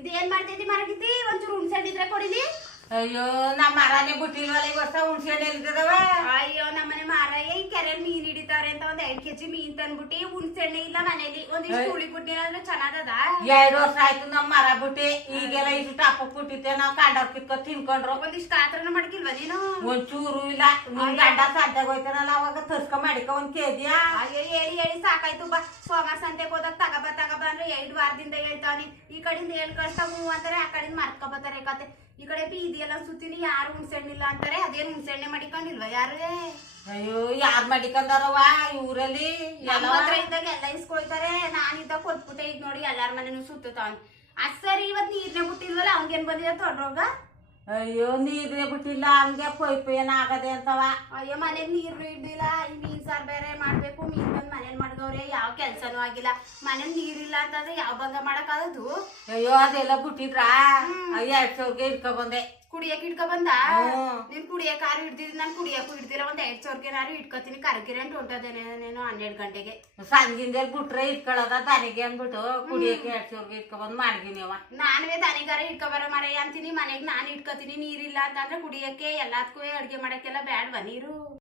ಇದೇನ್ ಮಾಡ್ತೈತಿ ಮರಗಿತಿ ಒಂಚೂರು ಹುಣ್ಸೆಹಣ್ಣಿದ್ರೆ ಕೊಡಿಲಿ. ಅಯ್ಯೋ ನಮ್ಮ ಮರನೇ ಬಿಟ್ಟಿಲ್ವಲ್ಲ ಈ ವರ್ಷ ಹುಣ್ಸೆಹಣ್ಣು ಎಲ್ಲಿದ್ದವ. ಅಯ್ಯೋ ನಮ್ಮನೆ ಮಾರಯ್ಯ ಈ ಕೆರೆಯಲ್ಲಿ ಮೀನ್ ಹಿಡಿತಾವ್ರೆ ಅಂತ ಒಂದ್ 2 kg ಮೀನ್ ತಂದ್ಬಿಟ್ಟಿ ಹುಣ್ಸೆಹಣ್ಣೆ ಇಲ್ಲ ಮನೇಲಿ. ಒಂದಿಷ್ಟು ಹುಳಿ ಬಿಟ್ಟಿಲ್ಲ ಚೆನ್ನಾಗದ. 2 ವರ್ಷ ಆಯ್ತು ನಮ್ಮ ಮರ ಬಿಟ್ಟಿ. ಈಗೆಲ್ಲ ಇಷ್ಟು ಟಪ್ಪಕ್ ಬಿಟ್ಟಿತ್ತೆ. ನಾವ್ ಕಂಡವ್ರ ಕಿತ್ಕೊಂಡ್ ತಿನ್ಕೊಂಡ್ರು. ಒಂದಿಷ್ಟು ಆತ್ರನ ಮಾಡ್ಕಿಲ್ವ ನೀನು? ಒಂಚೂರು ಇಲ್ಲ. ನಿಮ್ ಗಂಡ ಸಾಧ್ಯಾಗ ಹೋಯ್ತಾನಲ್ಲ ಅವಾಗ ತರ್ಸ್ಕ ಮಾಡಿಕ 1 kg. ಅಯ್ಯೋ ಹೇಳಿ ಸಾಕಾಯ್ತು ಬಾ. ಸೋಮವಾರ ಸಂತೆಗೆ ಹೋದಾಗ ತಗಬ ಅಂದ್ರೆ 2 ವಾರದಿಂದ ಹೇಳ್ತಾವನಿ. ಈ ಕಡೆಯಿಂದ ಹೇಳ್ ಕಳ್ಸ್ತಾ ಹೂ ಅಂತಾರೆ, ಆ ಕಡೆಯಿಂದ ಮರ್ತ್ಕೊಬತ್ತಾರೆ ಕತೆ. ಈ ಕಡೆ ಬೀದಿ ಎಲ್ಲ ಸುತ್ತೀನಿ ಯಾರು ಹುಣ್ಸೆಹಣ್ಣಿಲ್ಲ ಅಂತಾರೆ. ಅದೇನ್ ಹುಣ್ಸೆಹಣ್ಣೆ ಮಾಡಿಕೊಂಡಿಲ್ವ ಯಾರೇ? ಅಯ್ಯೋ ಯಾರ್ ಮಾಡಿಕೊಂಡಾರವ ಊರಲ್ಲಿ? ಹತ್ರ ಇದ್ದಾಗ ಎಲ್ಲ ಇಸ್ಕೊಳ್ತಾರೆ. ನಾನಿದ್ದಾಗ ಕೊಟ್ಬಿಟ್ಟೆ. ಈಗ ನೋಡಿ ಎಲ್ಲಾರ ಮನೇನು ಸುತ್ತಾವನಿ. ಅದ್ ಸರಿ ಇವತ್ ನೀರ್ನೇ ಬಿಟ್ಟಿಲ್ವಲ್ಲ ಅವ್ನ್ಗೇನ್ ಬಂದಿದೆ ತೊಡ್ರೋಗ? ಅಯ್ಯೋ ನೀರೇ ಬಿಟ್ಟಿಲ್ಲ ಹಂಗೆ ಪೈಪ್ ಏನಾಗದೆ ಅಂತವ. ಅಯ್ಯೋ ಮನೇಲಿ ನೀರು ಇಡ್ಲಿಲ್ಲ. ಈ ಮೀನ್ ಸಾರ್ ಬೇರೆ ಮಾಡ್ಬೇಕು. ಮೀನ್ ಬಂದ್ ಮನೇಲಿ ಮಾಡ್ದವ್ರೆ ಯಾವ ಕೆಲ್ಸನೂ ಆಗಿಲ್ಲ. ಮನೇಲಿ ನೀರಿಲ್ಲ ಅಂತಂದ್ರೆ ಯಾವ ಬಂದ ಮಾಡಕ್ಕಾಗದು? ಅಯ್ಯೋ ಅದೆಲ್ಲ ಬಿಟ್ಟಿದ್ರ 2,000ಗೆ ಇಟ್ಕೊ ಬಂದೆ. ಕುಡಿಯಕ್ ಇಟ್ಕೊ ಬಂದ? ನೀನ್ ಕುಡಿಯಕ್ ಯಾರು ಹಿಡ್ದಿದ್? ನಾನ್ ಕುಡಿಯಕ್ಕೂ ಹಿಡ್ದಿಲ್ಲ. ಒಂದ್ 2,000ಗೆ ನಾರು ಇಟ್ಕೊತೀನಿ. ಕರ್ಕಿರೆ ಅಂತ ಹೊಂಟದೇನೇನೋ 12 ಗಂಟೆಗೆ. ಸಂಜಿಂದಲ್ಲಿ ಬಿಟ್ರೆ ಇಟ್ಕೊಳ್ಳೋದ ದನಿಗೆ ಅಂದ್ಬಿಟ್ಟು ಕುಡಿಯಕ್ಕೆ 2,000ಗೆ ಇಟ್ಕೊ ಬಂದ್ ಮಾಡಿದೀನಿವ. ನಾನುವೆ ದನಿಗಾರ ಇಟ್ಕೊ ಬರ ಮರ ಅಂತೀನಿ. ಮನೆಗ್ ನಾನ್ ಇಟ್ಕೊತೀನಿ. ನೀರಿಲ್ಲ ಅಂತಂದ್ರೆ ಕುಡಿಯಕ್ಕೆ ಎಲ್ಲದಕ್ಕೂ ಅಡ್ಗೆ ಮಾಡಕ್ಕೆಲ್ಲ ಬ್ಯಾಡ್ವಾ ನೀರು?